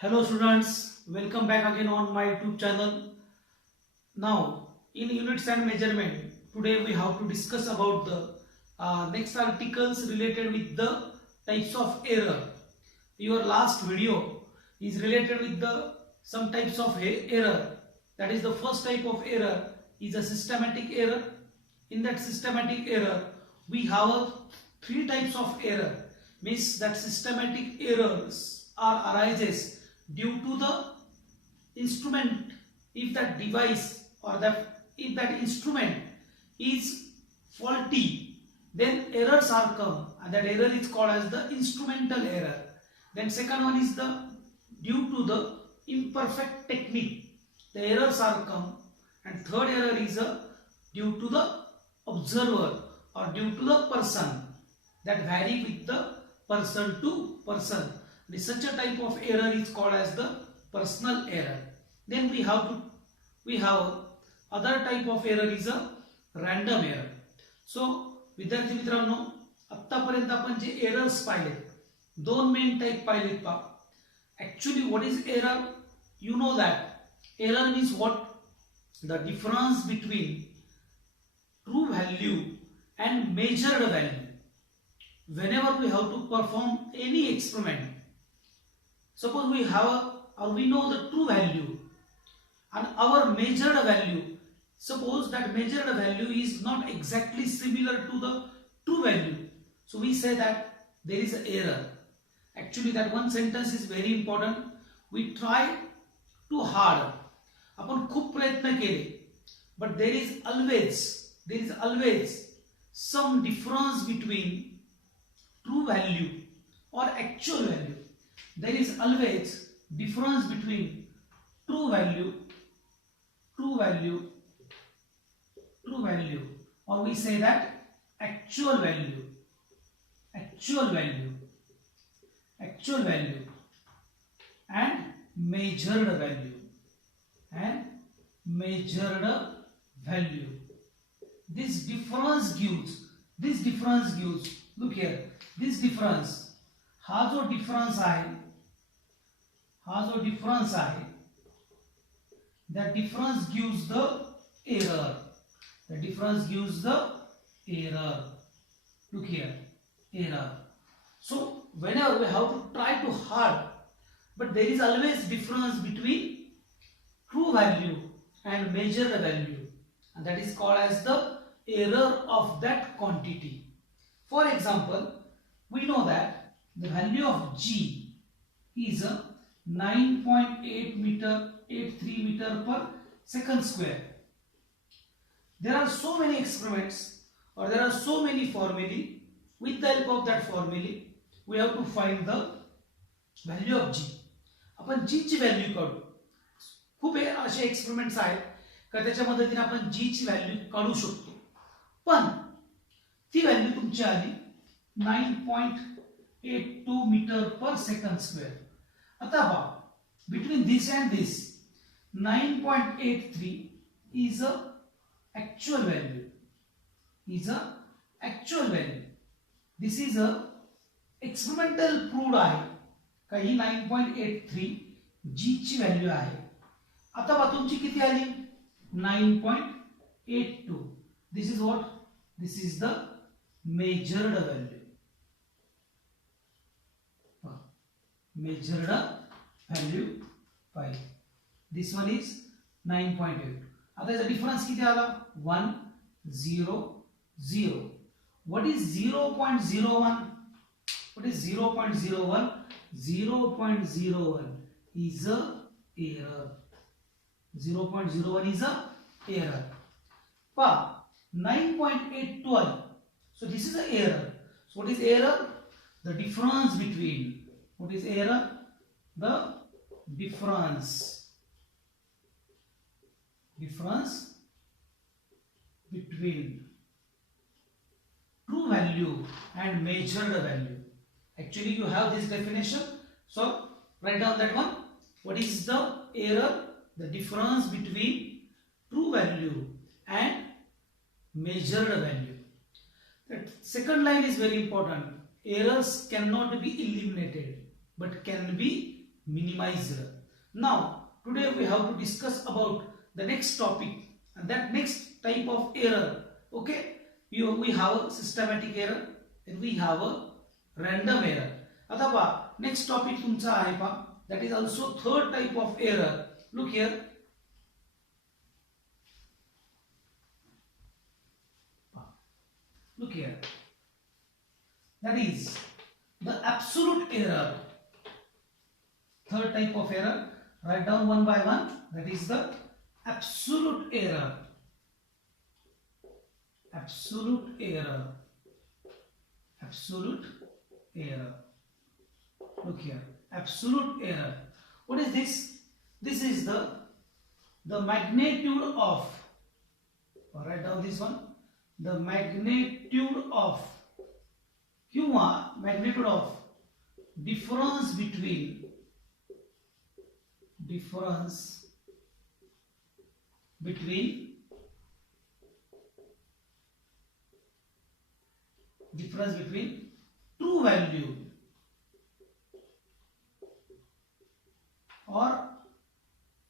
Hello students, welcome back again on my YouTube channel. Now in units and measurement, today we have to discuss about the next articles related with the types of error. Your last video is related with the some types of error. That is the first type of error is a systematic error. In that systematic error, we have three types of error. Means that systematic errors are arises due to the instrument. If that device or if that instrument is faulty, then errors are come, and that error is called as the instrumental error. Then second one is the due to the imperfect technique, the errors are come. And third error is due to the observer or due to the person, that vary with the person to person. Such a type of error is called as the personal error. Then we have other type of error is a random error. So विद्यार्थी मित्रांनो, आतापर्यंत आपण जे errors पाहिले, दोन main type पाहिलेत पहा. Actually what is error? You know that error means what? The difference between true value and measured value. Whenever we have to perform any experiment, suppose we have we know the true value and our measured value. Suppose that measured value is not exactly similar to the true value. So we say that there is an error. Actually that one sentence is very important. We try too hard. आपण खूप प्रयत्न केले, but there is always some difference between true value or actual value. There is always difference between true value, or we say that actual value, and measured value. This difference gives. Look here. This difference. हा जो difference आहे, that difference gives the error. Look here, error. So whenever we have to try too hard, but there is always difference between true value and measured value, and that is called as the error of that quantity. For example, we know that the value of G is 9.83 meter per second square. There are so many experiments, or there are so many formulae. With the help of that formulae, we have to find the value of G. आपण G ची value काढू. खूप असे experiments आहेत का त्याच्या मदतीने आपण G ची व्हॅल्यू काढू शकतो. पण ती व्हॅल्यू तुमची आली 9.82 meter per second square. आता पहा, between this and this 9.83 is a actual value. This is a experimental proved आहे का ही 9.83 G ची व्हॅल्यू आहे. आता पहा तुमची किती आली 9.82. This is what? This is the measured value. Measured value 5. This one is 9.8. आता याचा डिफरन्स किती आला 1 0 0. What is 0.01? What is 0.01? 0.01 is a error. 0.01 is a error. Pa 9.82. So this is a error. So what is error? The difference between. What is error? The difference between true value and measured value. Actually you have this definition, so write down that one. What is the error? The difference between true value and measured value. That second line is very important. Errors cannot be eliminated but can be minimized. Now today we have to discuss about the next topic, and that next type of error. Okay, we have a systematic error, then we have a random error. आता पहा next topic तुमचा आहे पहा, that is also third type of error. Look here. Look here. That is the absolute error. Third type of error. Write down one by one. That is the absolute error. Absolute error. Absolute error. Look here. Absolute error. What is this? This is the magnitude of. Write down this one. The magnitude of किंवा magnitude of difference between true value or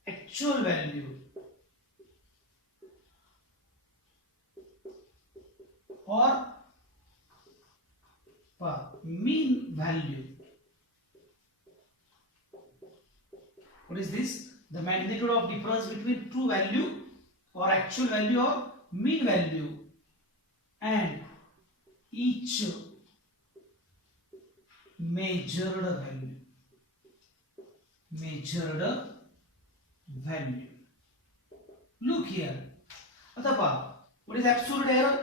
actual value or mean value. What is this? The magnitude of difference between true value or actual value or mean value and each measured value. Look here. What is absolute error?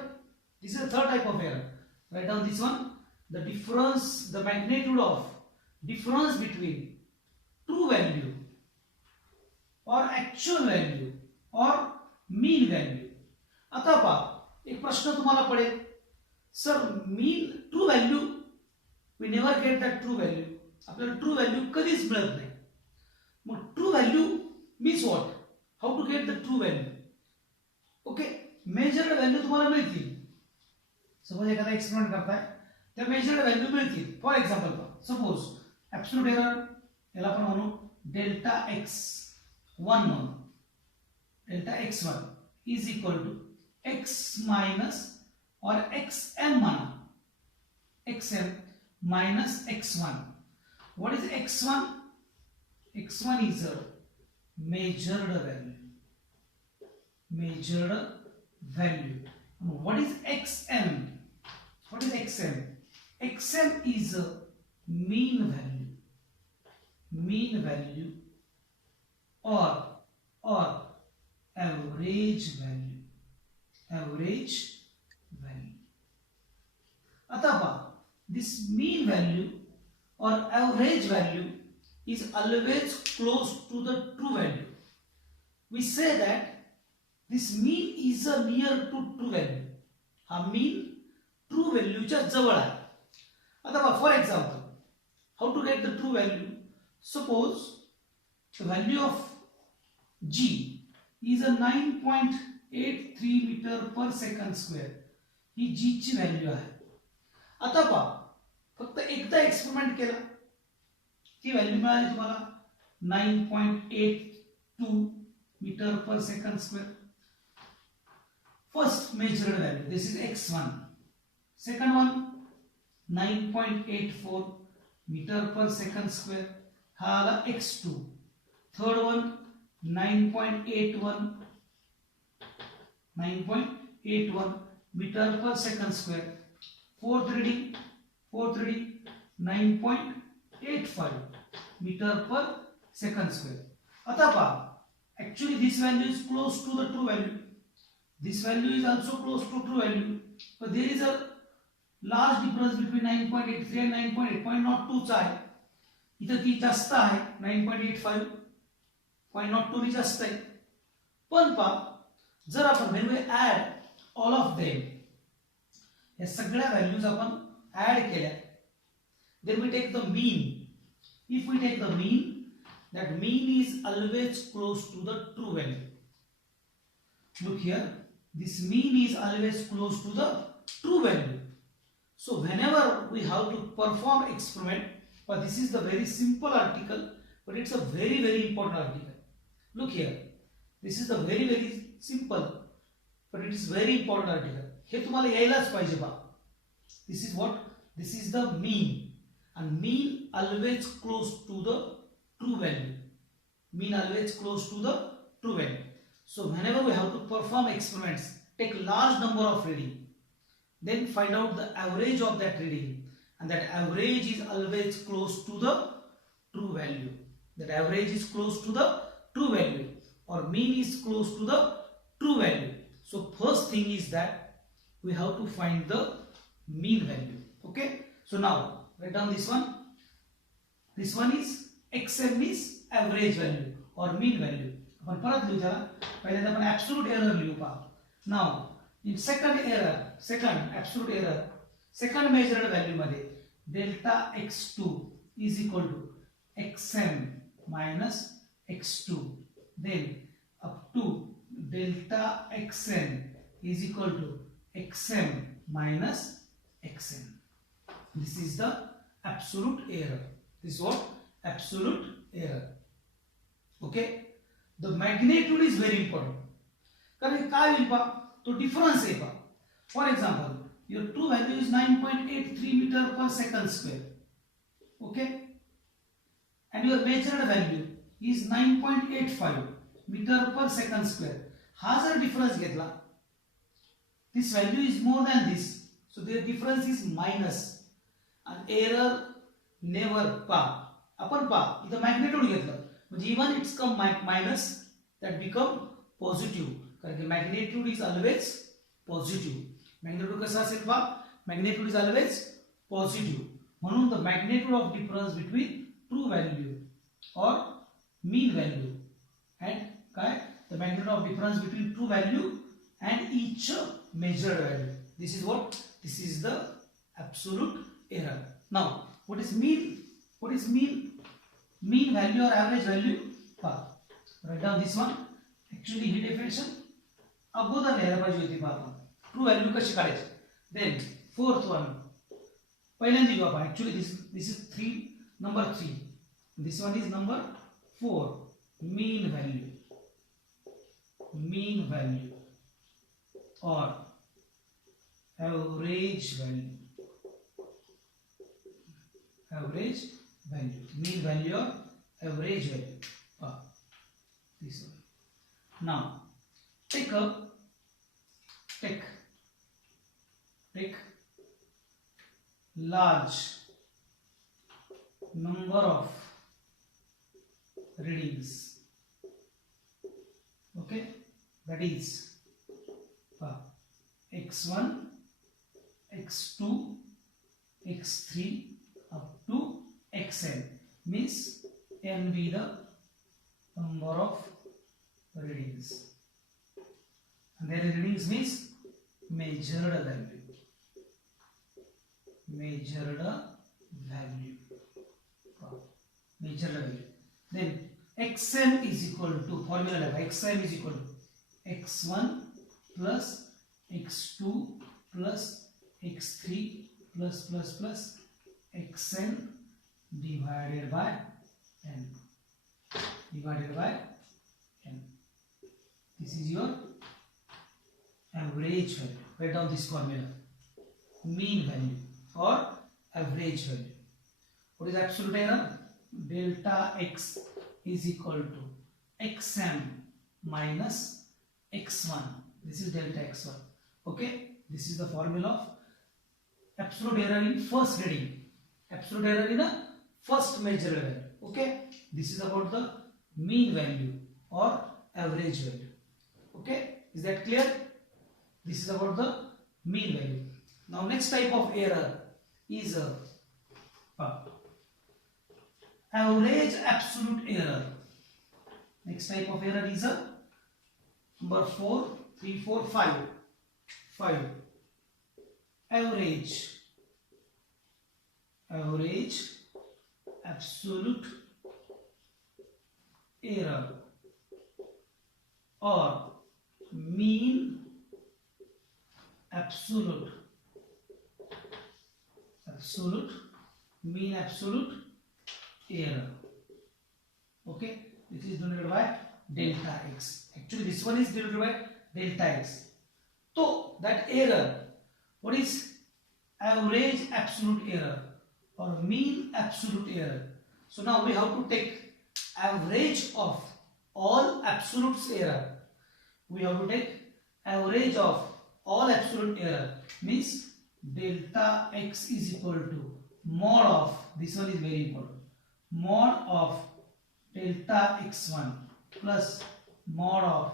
This is the third type of error. Write down this one. The difference, the magnitude of difference between true value or actual value or mean value. आता पहा एक प्रश्न तुम्हाला पडेल, sir mean true value, we never get that true value. आपल्याला true value कधीच मिळत नाही. मग true value means what? How to get the true value? Okay, measured value तुम्हाला मिळतील. सपोज एखादा एक्सपेरिमेंट करताय, त्या मेजर्ड व्हॅल्यू मिळतील. For example suppose absolute error याला आपण म्हणू डेल्टा x1 म्हणू. Delta x1 is equal to x minus और xm म्हणा, xm minus x1. What is x1? x1 is a measured value. What is xm? What is xm? xm is a mean value or average value. आता पहा, this mean value or average value is always close to the true value. We say that this mean is a near to true value. हा mean true value च्या जवळ आहे. आता पहा, for example, how to get the true value? Suppose the value of g is a 9.83 meter per second square. He g ची value आहे. आता पहा, फक्त एकदा एक्सपेरिमेंट केला, ती व्हॅल्यू मिळाली तुम्हाला 9.82 metre per second square. First measured value, this is x1. Second one 9.84 metre per second square, हा आला x2. Third one 9.81 metre per second square. Fourth reading 9.85 metre per second square. आता पहा, actually this value is close to the true value. This value is also close to true value, but there is a large difference between 9.83 and 9.8. 0.02 चा आहे, इथं ती जास्त आहे 9.85, 0.02 नी जास्त आहे. पण पहा, जर आपण when we add all of them, या सगळ्या व्हॅल्यूज आपण ऍड केल्या, then we take the mean. If we take the mean, that mean is always close to the true value. Look here, this mean is always close to the true value. So whenever we have to perform experiment, but this is the very simple article, but it's a very important article. Look here, this is the very simple, but it is very important article. हे तुम्हाला यायलाच पाहिजे बा. This is what? This is the mean, and mean always close to the true value. Mean always close to the true value. So whenever we have to perform experiments, take large number of reading, then find out the average of that reading, and that average is always close to the true value. That average is close to the true value, or mean is close to the true value. So first thing is that we have to find the mean value. Okay, so now write down this one. This one is xm is average value or mean value. आपण परत लिहू त्याला. पहिल्यांदा आपण absolute error लिहू पहा. Now in second absolute error, second measured value मध्ये delta x2 is equal to xm minus x2, then up to delta xn is equal to xm minus xn. This is the absolute error. This is what? Absolute error. Okay, the magnitude is very important. कारण काय होईल पहा, तो difference आहे पहा. For example, your true value is 9.83 meter per second square. Okay, and your measured value is 9.85 meter per second square. हा जर difference घेतला, this value is more than this, so the difference is minus, and error never पहा. आपण पहा इथं magnitude घेतलं म्हणजे even it's come minus, that become positive, कारण की magnitude is always positive. Magnitude कसं असेल पहा, मॅग्निट्यूड इज ऑलवेज पॉझिटिव्ह. म्हणून the magnitude of difference between true value और मीन व्हॅल्यू अँड काय, the magnitude of difference between true value and each measured value. This is what? This is the absolute error. Now, what is mean? What is mean? Mean value or average value? Write down this one. Actually, he definition अगोदर लिहायला पाहिजे होती पहा. True value कशी काढायची? Then fourth one. पहिल्यांदा लिहू आपण. Actually, this is number 3. This one is number 4. Mean value. Mean value or average value. Average value. Mean value or average value. This one. Now take large number of readings. Okay, that is x1, x2, x3 up to xn, means n be the number of readings, and their readings means measured value. Measured value. Then xm is equal to, formula xm is equal to x1 plus x2 plus x3 plus xn divided by n. This is your average value. Write down this formula. Mean value or average value. What is absolute error? Delta x is equal to xm minus x1. This is delta x1. Okay, this is the formula of absolute error in first reading, absolute error in the first measured value. Okay, this is about the mean value or average value. Okay, is that clear? This is about the mean value. Now next type of error is average absolute error. Next type of error is number 4, 3, 4, 5. Average absolute error or mean absolute error. Okay, this is denoted by delta x. Actually, this one is denoted by delta x. So that error, what is average absolute error or mean absolute error? So now we have to take average of all absolute error. We have to take average of all absolute error, means delta x is equal to mod of, this one is very important, mod of delta x1 plus mod of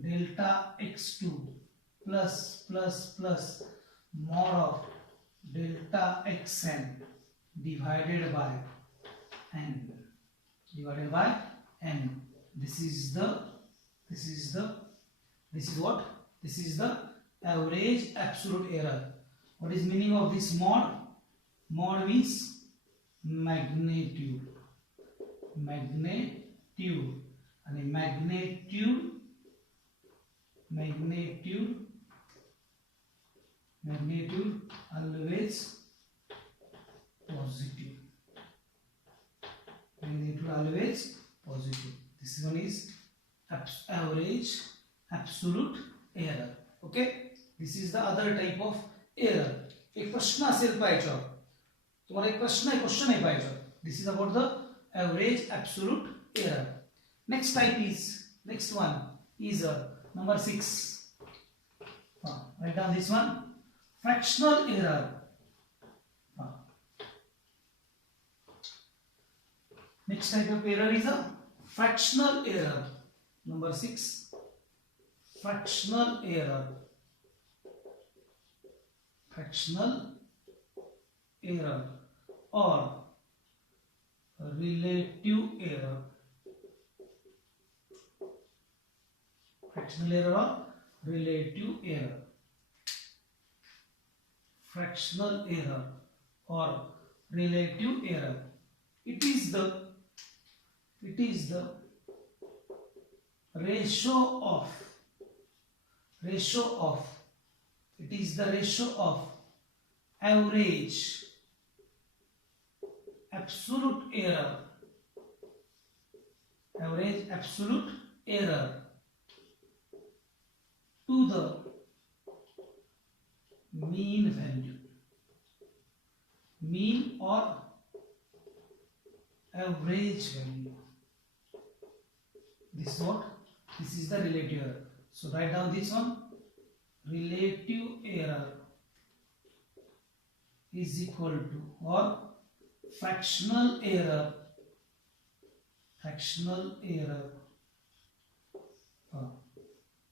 delta x2 plus mod of delta xn divided by n. This is what? This is the average absolute error. What is meaning of this mod? Mod means magnitude. And magnitude always positive. Magnitude always positive. This one is average absolute error. Okay, this is the other type of error. एक प्रश्न असेल पाहिजे, तुम्हाला एक प्रश्न आहे पाहिजे. This is about the average absolute error. Next one is number 6. Write down this one, fractional error. Next type of error is a fractional error. Number 6, fractional error. Or relative error. Fractional error or relative error. Fractional error or relative error. It is the ratio of average absolute error to the mean value, mean or average value. This is the relative error. So write down this one, relative error is equal to, or fractional error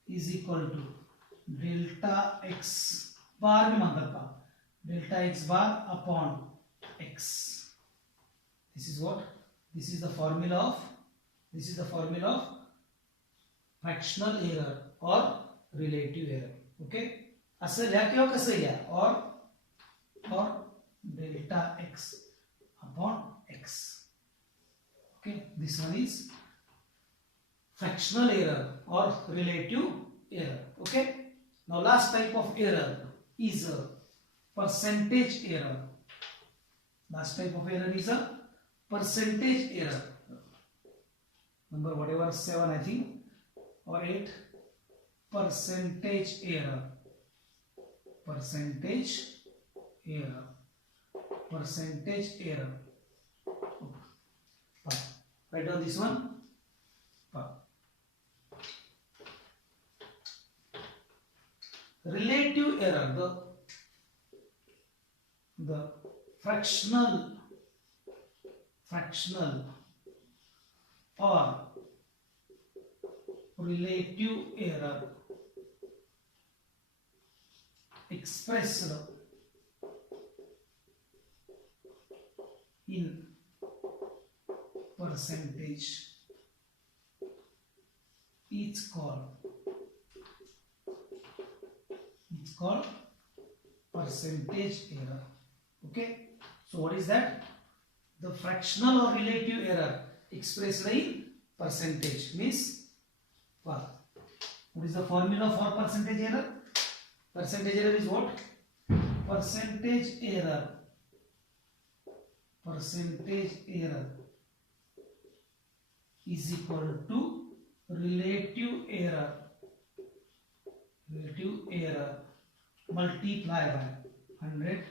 is equal to delta x bar भी मानता था, delta x bar upon x. This is the formula of fractional error or relative error. Okay, असं लिहा किंवा कसं लिहा, or delta x upon x. Okay, this one is fractional error or relative error. Okay, now last type of error is a percentage error. Last type of error is a percentage error. Number whatever 7 I think or 8, percentage error. Write down this one. Relative error, the fractional or relative error expressed in percentage is called percentage error. Okay, so what is that? The fractional or relative error expressed in percentage means what? What is the formula for percentage error? Percentage error is what? Percentage error is equal to relative error multiply by 100%.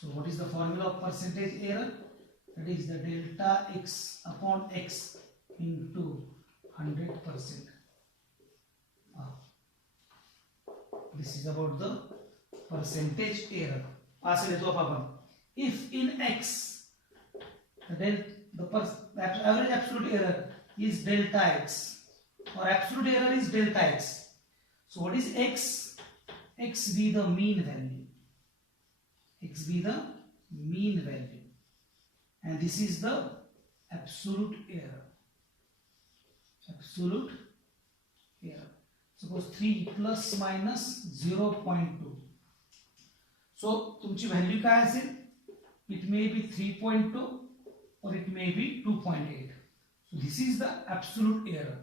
So what is the formula of percentage error? That is the delta x upon x into 100%. This is about the percentage error. If in x the average absolute error is delta x, or absolute error is delta x, so what is x? X be the mean value. X be the mean value, and this is the absolute error. Absolute error. Suppose 3 plus minus 0.2. So तुमची value काय असेल? It may be 3.2 or it may be 2.8. So this is the absolute error.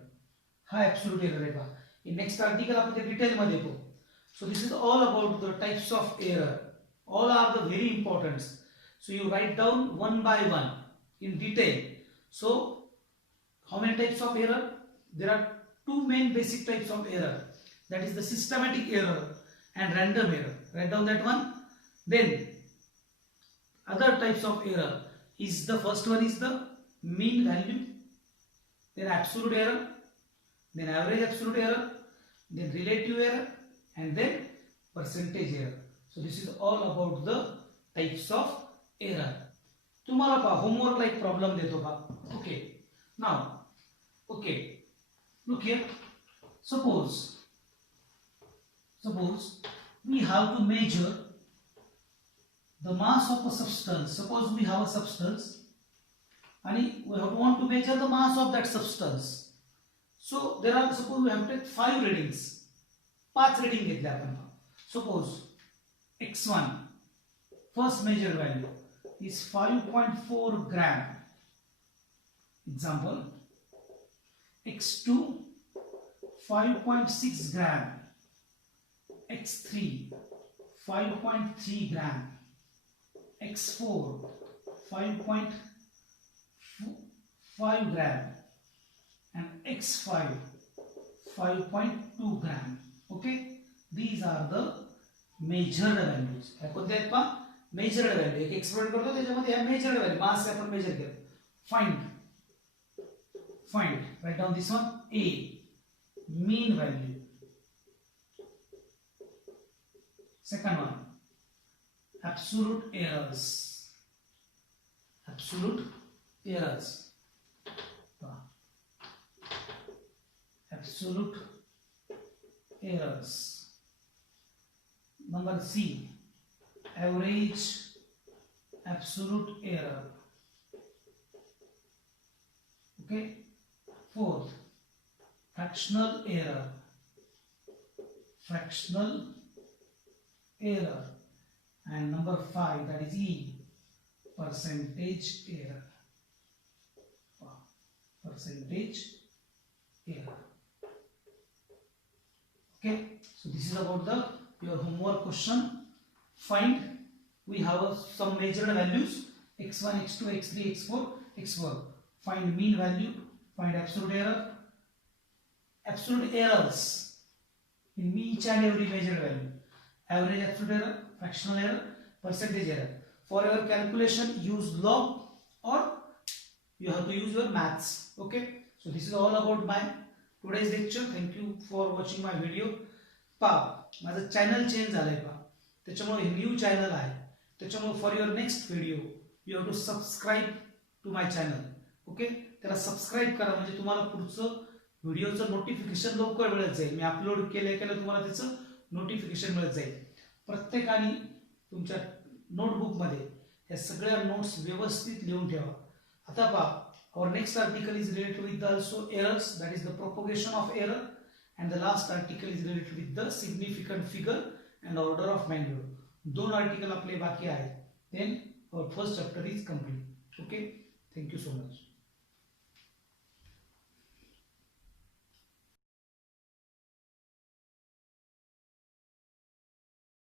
हा absolute error आहे पहा. In next article आपण ते detail मध्ये बघू. So this is all about the types of error. All are the very important. So you write down one by one in detail. So how many types of error? There are two main basic types of error. That is the systematic error and random error. Write down that one. Then other types of error is the first one is the mean value, then absolute error, then average absolute error, then relative error, and then percentage error. So this is all about the types of error. तुम्हाला पहा homework like problem देतो पहा. Okay. Now, okay. Look here. Suppose we have to measure the mass of a substance. Suppose we have a substance and we want to measure the mass of that substance. So there are, suppose we have to take 5 readings. 5 reading घेतले आपण. Suppose x1 first measured value is 5.4 gram. Example. x2 5.6 gram. x3 5.3 gram. x4 5.5 gram and x5 5.2 gram. Okay, these are the measured values. कोणते आहेत पहा? measured value. एक experiment करतो त्याच्यामध्ये या measured value मास आपण मेजर केलं. Find write down this one. A mean value. Second one, absolute errors. Absolute errors. Number C, average absolute error. Okay. Fourth, fractional error. And number 5, that is E, percentage error. Okay, so this is about your homework question. Find, we have some measured values x1, x2, x3, x4, x4. Find mean value, find absolute errors in each and every measured value. Average absolute error, fractional error, percentage error. For your calculation, use log or you have to use your maths. Okay, so this is all about my today's lecture. Thank you for watching my video. पहा, माझं channel change झालंय पहा, त्याच्यामुळे new channel आहे. त्याच्यामुळे for your next video you have to subscribe to my channel. Okay, त्याला subscribe करा म्हणजे तुम्हाला पुढचं व्हिडिओचं नोटिफिकेशन लवकर मिळत जाईल. मी अपलोड केलं तुम्हाला त्याचं नोटिफिकेशन मिळत जाईल. प्रत्येकाने तुमच्या नोटबुकमध्ये या सगळ्या नोट्स व्यवस्थित लिहून ठेवा. आता पहा, our next article is related with also errors, that is the propagation of error, and the last article is related with the significant figure and order of magnitude. 2 article आपले बाकी आहेत. Then our first chapter is complete. Okay, thank you so much.